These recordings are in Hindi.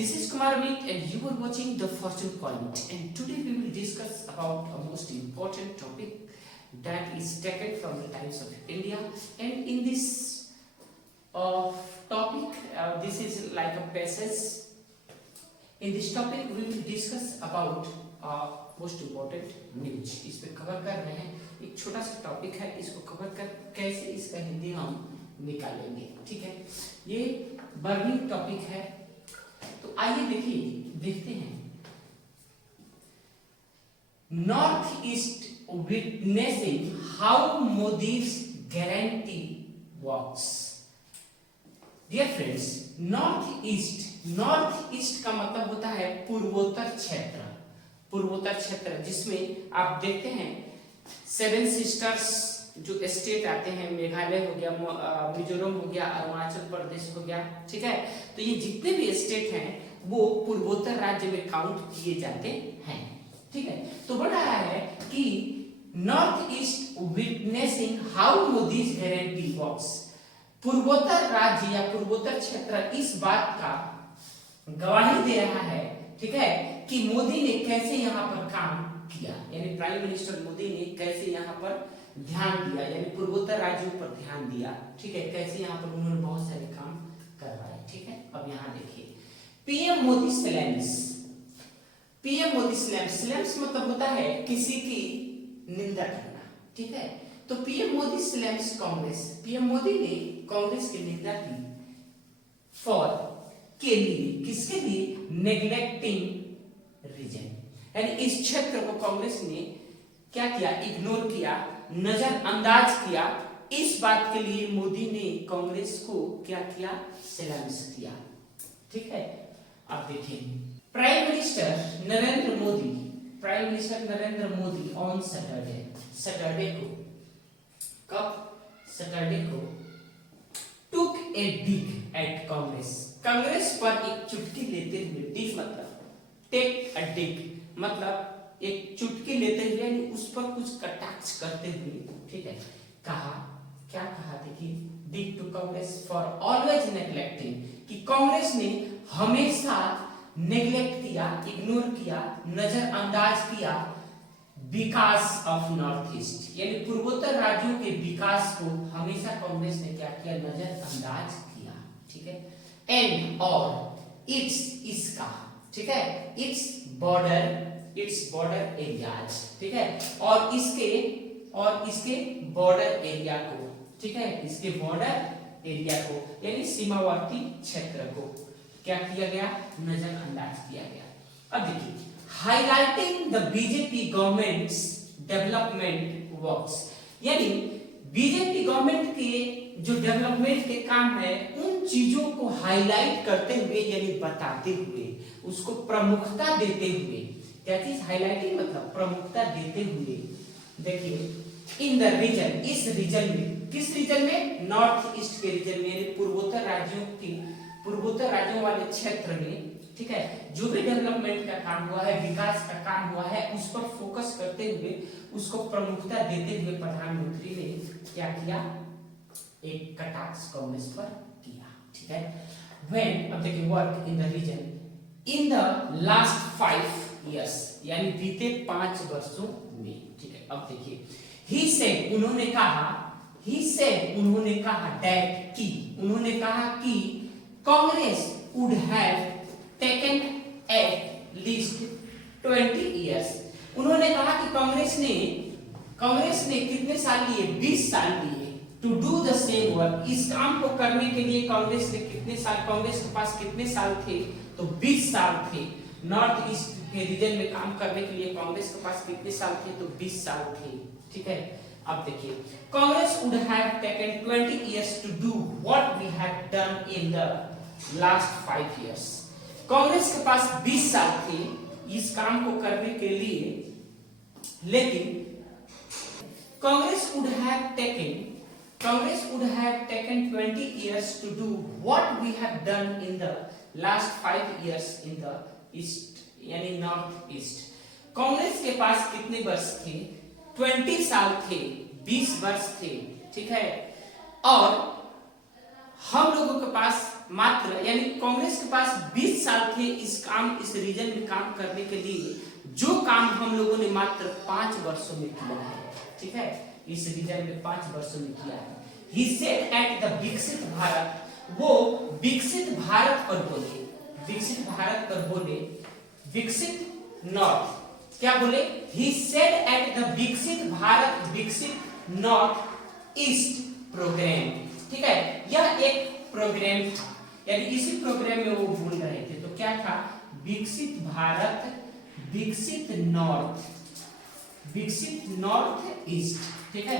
this is Kumar Amit and you are watching The Fortune Point, and today we will discuss about a most important topic that is taken from the Times of India. And in this topic, this is like a passage. In this topic we will discuss about most important news. इसमें कवर कर रहे हैं, एक छोटा सा टॉपिक है, इसको कवर कर कैसे इसका हिंदी हम निकालेंगे, ठीक है। ये बर्निंग टॉपिक है, तो आइए देखते हैं। North east witnessing how Modi's guarantee works. Dear friends, north east का मतलब होता है पूर्वोत्तर क्षेत्र। पूर्वोत्तर क्षेत्र जिसमें आप देखते हैं 7 सिस्टर्स जो स्टेट आते हैं, मेघालय हो गया, मिजोरम हो गया, अरुणाचल प्रदेश हो गया, ठीक है। तो ये जितने भी स्टेट हैं वो पूर्वोत्तर राज्य में काउंट किए जाते हैं, ठीक है। तो बढ़ रहा है कि north east witnessing how Modi's guarantee works. पूर्वोत्तर राज्य या पूर्वोत्तर क्षेत्र इस बात का गवाही दे रहा है, ठीक है, कि मोदी ने कैसे यहाँ पर काम किया, यानी प्राइम मिनिस्टर मोदी ने कैसे यहाँ पर ध्यान दिया, यानी पूर्वोत्तर राज्यों पर ध्यान दिया, ठीक है, कैसे यहाँ पर उन्होंने बहुत सारे काम करवाए, ठीक है। अब यहाँ देखिए PM Modi slams. PM Modi slams मतलब होता है किसी की निंदा करना, ठीक है। तो PM Modi slams Congress. PM Modi ने कांग्रेस की निंदा की फॉर के लिए, किसके लिए? नेग्लेक्टिंग रीजन, यानी इस क्षेत्र को कांग्रेस ने क्या किया? इग्नोर किया, नजरअंदाज किया। इस बात के लिए मोदी ने कांग्रेस को क्या किया? सलाम किया, ठीक है। अब देखिए prime minister Narendra Modi on Saturday को, कब? सैटरडे को टुक ए डिग एट कांग्रेस पर एक चुटकी लेते हुए। डिग मतलब टेक अ डिग मतलब एक चुटकी लेते हुए, यानी उस पर कुछ कटाक्ष करते हुए, ठीक है। कहा, क्या कहा? देखिए dig to Congress for always neglecting, कि कांग्रेस ने हमेशा नेग्लेक्ट किया, इग्नोर किया, नजरअंदाज किया विकास ऑफ नॉर्थ ईस्ट, यानी पूर्वोत्तर राज्यों के विकास को हमेशा कांग्रेस ने क्या किया? नजरअंदाज किया, ठीक है। एंड और इसका, ठीक है, इट्स बॉर्डर एरियाज, ठीक है, और इसके बॉर्डर एरिया को, ठीक है, इसके बॉर्डर एरिया को यानी सीमावर्ती क्षेत्र को क्या किया गया? नजरअंदाज किया गया। अब देखिए highlighting the BJP governments development works, यानी बीजेपी गवर्नमेंट के जो डेवलपमेंट के काम है उन चीजों को हाईलाइट करते हुए, यानी बताते हुए, उसको प्रमुखता देते हुए। क्या चीज? हाईलाइटिंग मतलब प्रमुखता देते हुए। देखिए इन द रीजन, इस रीजन में, किस रीजन में? नॉर्थ ईस्ट के रीजन में, यानी पूर्वोत्तर राज्यों वाले क्षेत्र में, ठीक है, जो भी डेवलपमेंट का काम हुआ है, विकास का काम हुआ है, उस पर फोकस करते हुए, उसको प्रमुखता देते हुए प्रधानमंत्री ने क्या किया? एक कटाक्ष कांग्रेस पर किया, ठीक है। When, अब देखिए work in the region in the last 5 years, यानी बीते 5 वर्षों में, ठीक है। अब देखिए he said, उन्होंने कहा that कि, उन्होंने कहा कि Congress would have taken at least 20 years। उन्होंने कहा कि कांग्रेस ने कितने साल लिए? 20 साल लिए। To do the same work, इस काम को करने के लिए कांग्रेस के पास कितने साल थे? तो 20 साल थे। नॉर्थ ईस्ट के रीजन में काम करने के लिए कांग्रेस के पास कितने साल थे? तो 20 साल थे, ठीक है। अब देखिए Congress would have taken 20 years to do what we have done in the last 5 years। Congress के पास 20 साल थे इस काम को करने के लिए, लेकिन Congress would have taken 20 years to do what we have done in the last 5 years in the east, यानी नॉर्थ ईस्ट। कांग्रेस के पास कितने वर्ष थे? 20 साल थे, 20 वर्ष थे, ठीक है। और हम लोगों के पास मात्र यानी कांग्रेस के पास 20 साल थे इस रीजन में काम करने के लिए, जो काम हम लोगों ने मात्र 5 वर्षों में किया है। ठीक है, इस रीजन में 5 वर्षों में किया है। ही सेड एट द विकसित भारत, वो विकसित भारत पर बोले, विकसित भारत पर बोले, विकसित नॉर्थ, क्या बोले? ही सेड एट द विकसित भारत विकसित नॉर्थ ईस्ट प्रोग्राम। ठीक है, यह एक प्रोग्राम था, यानी इसी प्रोग्राम में वो बोल रहे थे। तो क्या था? विकसित भारत विकसित नॉर्थ ईस्ट, ठीक है,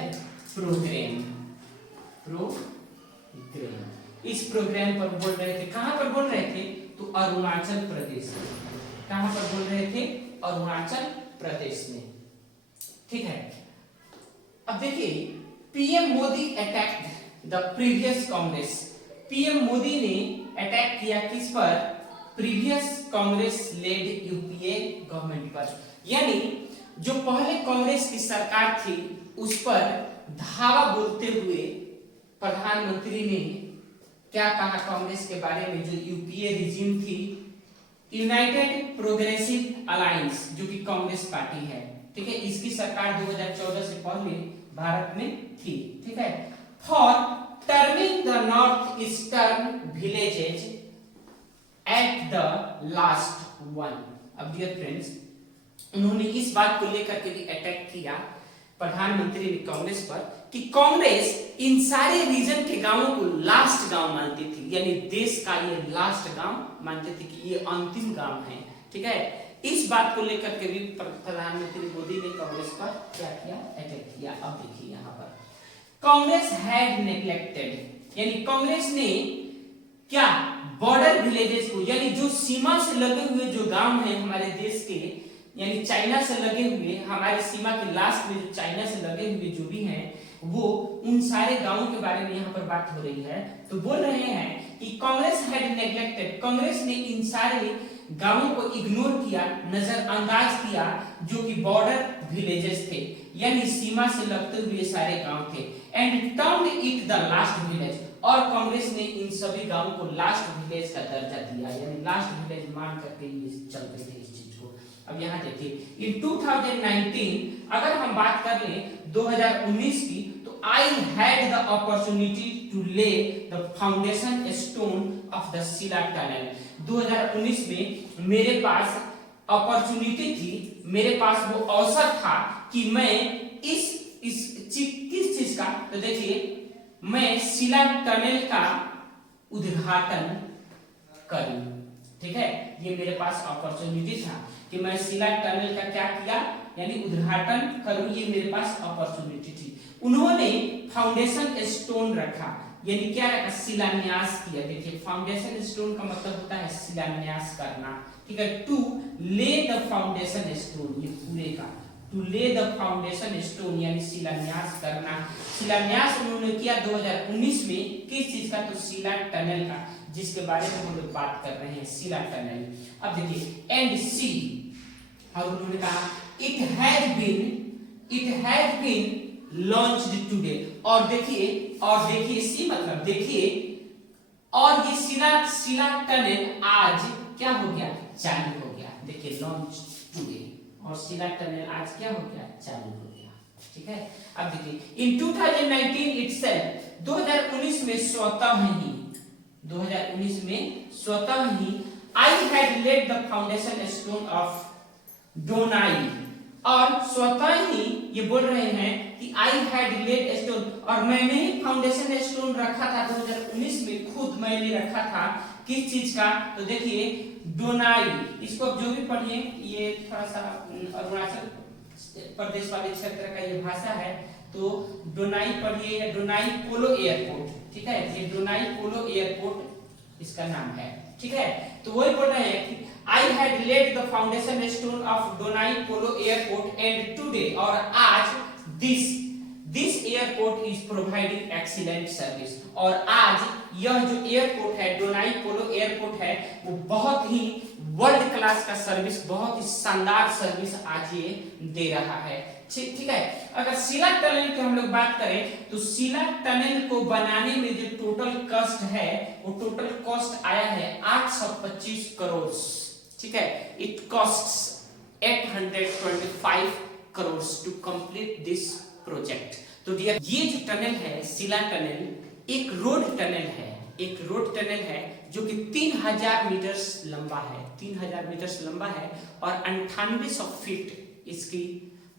प्रोग्राम। इस प्रोग्राम पर बोल रहे थे। कहां पर बोल रहे थे? तो अरुणाचल प्रदेश में। कहां पर बोल रहे थे? अरुणाचल प्रदेश में। ठीक है, अब देखिए, PM Modi attacked the previous Congress. PM Modi ने अटैक किया किस पर? Previous Congress led UPA government पर, यानी जो पहले कांग्रेस की सरकार थी उस पर धावा बोलते हुए प्रधानमंत्री ने क्या कहा कांग्रेस के बारे में? जो यूपीए रिजीम थी, यूनाइटेड प्रोग्रेसिव अलायंस, जो कि कांग्रेस पार्टी है, ठीक है, इसकी सरकार 2014 से पहले भारत में थी। ठीक है, for turning the north eastern villages at the last one. अब डियर फ्रेंड्स, उन्होंने इस बात को लेकर के भी अटैक किया प्रधानमंत्री ने कांग्रेस पर कि कांग्रेस इन सारे रीजन के गांवों को लास्ट गांव मानती थी, यानी देश का ये लास्ट गांव मानते थे कि ये अंतिम गांव है। ठीक है, इस बात को लेकर के भी प्रधानमंत्री मोदी ने कांग्रेस पर क्या किया? अटैक किया। अब देखिए यहाँ पर कांग्रेस हैड नेग्लेक्टेड, यानी कांग्रेस ने क्या? बॉर्डर विलेजेस को, यानी जो सीमा से लगे हुए जो गांव हैं हमारे देश के, यानी चाइना से लगे हुए, हमारे सीमा के लास्ट में जो चाइना से लगे हुए जो भी हैं, वो उन सारे गांवों के बारे में यहाँ पर बात हो रही है। तो बोल रहे हैं कि कांग्रेस हैड नेग्लेक्टेड, कांग्रेस ने इन सारे गांवों को इग्नोर किया, नजरअंदाज किया, जो कि बॉर्डर विलेजेस थे, यानी सीमा से लगते हुए सारे गांव थे, and turned it the last village, और कांग्रेस ने इन सभी गांवों को लास्ट विलेज का दर्जा दिया, यानी लास्ट विलेज मान करके ये चलते थे इस चीज को। अब यहाँ देखिए, इन 2019 अगर हम बात कर लें 2019 की, तो I had the opportunity to lay the foundation stone of the Sela tunnel. 2019 में मेरे पास अपॉर्चुनिटी थी, मेरे पास वो अवसर था कि मैं किस चीज का? तो देखिए, मैं सिला टनल का उद्घाटन करूं। ठीक है, ये मेरे पास अपॉर्चुनिटी था कि मैं सिला टनल का क्या किया? यानी उद्घाटन करूं, ये मेरे पास अपॉर्चुनिटी थी। उन्होंने फाउंडेशन स्टोन रखा, यानी क्या रखा? शिलान्यास किया। देखिए, फाउंडेशन स्टोन का मतलब होता है शिलान्यास करना। ठीक है, to lay the foundation stone, ये पूरे का to lay the foundation stone, यानी शिलान्यास करना। शिलान्यास उन्होंने किया 2019 में, किस चीज का? तो सिला टनल का, जिसके बारे में हम लोग बात कर रहे हैं, सिला टनल। अब देखिए, एंड सी, और उन्होंने कहा it has been launched today, और देखिए सी मतलब देखिए, और ये सिला टनल आज क्या हो गया? चालू हो गया। देखिए, लॉन्च टुडे, और सिला टनल आज क्या हो गया? चालू हो गया। ठीक है, अब देखिए, इन 2019 इटसेल्फ, 2019 में स्वतः ही I had laid the foundation stone of Donyi, और स्वतः ही ये बोल रहे हैं कि आई हैड लेड स्टोन, और मैंने ही फाउंडेशन स्टोन रखा था 2019 में, खुद मैंने रखा था। किस चीज का? तो देखिए, डोनाई, इसको जो भी पढ़िए, ये थोड़ा सा अरुणाचल प्रदेश वाले क्षेत्र का ये भाषा है, तो डोनाई पढ़िए, या डोनाई पोलो एयरपोर्ट। ठीक है, ये डोनाई पोलो एयरपोर्ट इसका नाम है। ठीक है, तो वही बोल रहे हैं कि I had laid the foundation stone of Donai Polo Airport, and today, और आज this airport is providing excellent service, और आज यह जो एयरपोर्ट है, डोनाई पोलो एयरपोर्ट है, वो बहुत ही वर्ल्ड क्लास का सर्विस, बहुत ही शानदार सर्विस आज ये दे रहा है। ठीक है, अगर सिला टनल की हम लोग बात करें तो सिला टनल को बनाने में जो टोटल कॉस्ट है वो टोटल कॉस्ट आया है 825 करोड़। ठीक है, it costs 825 crore to complete this project. तो ये जो टनल है सिला टनल एक रोड टनल है, एक रोड टनल है जो कि 3000 मीटर लंबा है, 3000 मीटर लंबा है और 9800 फीट इसकी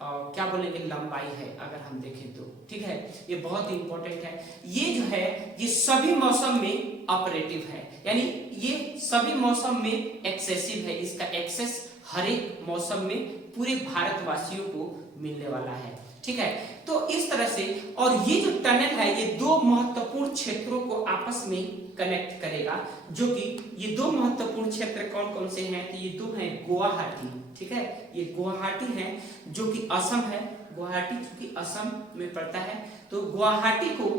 क्या बोलेंगे लंबाई है अगर हम देखें तो। ठीक है, ये बहुत ही इंपॉर्टेंट है। ये जो है ये सभी मौसम में ऑपरेटिव है, यानी ये सभी मौसम में एक्सेसिव है, इसका एक्सेस हर एक मौसम में पूरे भारतवासियों को मिलने वाला है। ठीक है, तो इस तरह से और ये जो टनल है ये दो महत्वपूर्ण क्षेत्रों को आपस में कनेक्ट करेगा, जो कि ये दो महत्वपूर्ण क्षेत्र कौन कौन से हैं? तो ये दो हैं गुवाहाटी। ठीक है, ये गुवाहाटी है जो कि असम है, गुवाहाटी जो कि असम में पड़ता है। तो गुवाहाटी को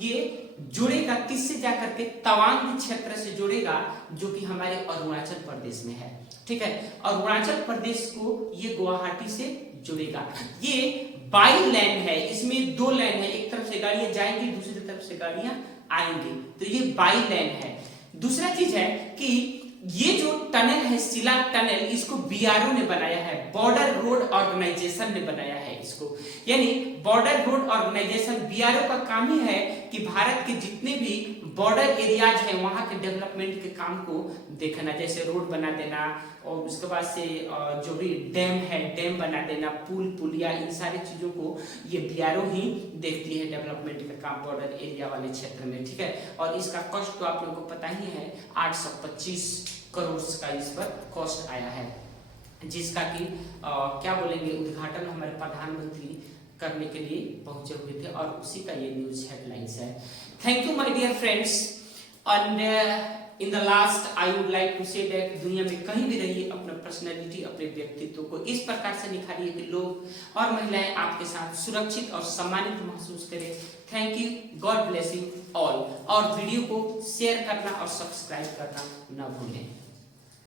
ये जुड़ेगा किससे जाकर के? तवांग क्षेत्र से जुड़ेगा जो कि हमारे अरुणाचल प्रदेश में है। ठीक है, अरुणाचल प्रदेश को ये गुवाहाटी से जुड़ेगा। ये बाई लेन है, इसमें दो लेन है, एक तरफ से गाड़ियां जाएंगी दूसरी तरफ से गाड़ियां आएंगी, तो ये बाई लेन है। दूसरा चीज है कि ये जो टनल है सिला टनल इसको बीआरओ ने बनाया है, बॉर्डर रोड ऑर्गेनाइजेशन ने बनाया है इसको। यानी बॉर्डर रोड ऑर्गेनाइजेशन बीआरओ का काम ही है कि भारत के जितने भी बॉर्डर एरियाज हैं वहां के डेवलपमेंट के काम को देखना, जैसे रोड बना देना और उसके बाद से जो भी डैम है डैम बना देना, पुल पुलिया, इन सारी चीजों को ये बीआरओ ही देखती है डेवलपमेंट का काम बॉर्डर एरिया वाले क्षेत्र में। ठीक है, और इसका कॉस्ट तो आप लोगों को पता ही है 825 करोड़ का इस पर कॉस्ट आया है, जिसका कि क्या बोलेंगे उद्घाटन हमारे प्रधानमंत्री करने के लिए पहुंचे हुए थे और उसी का ये न्यूज हेडलाइंस है। Thank you my dear friends, and in the last I would like to say that दुनिया में कहीं भी रहिए अपना पर्सनैलिटी अपने व्यक्तित्व को इस प्रकार से निखारिए कि लोग और महिलाएं आपके साथ सुरक्षित और सम्मानित महसूस करें। Thank you, God bless you all. और वीडियो को शेयर करना और सब्सक्राइब करना ना भूलें।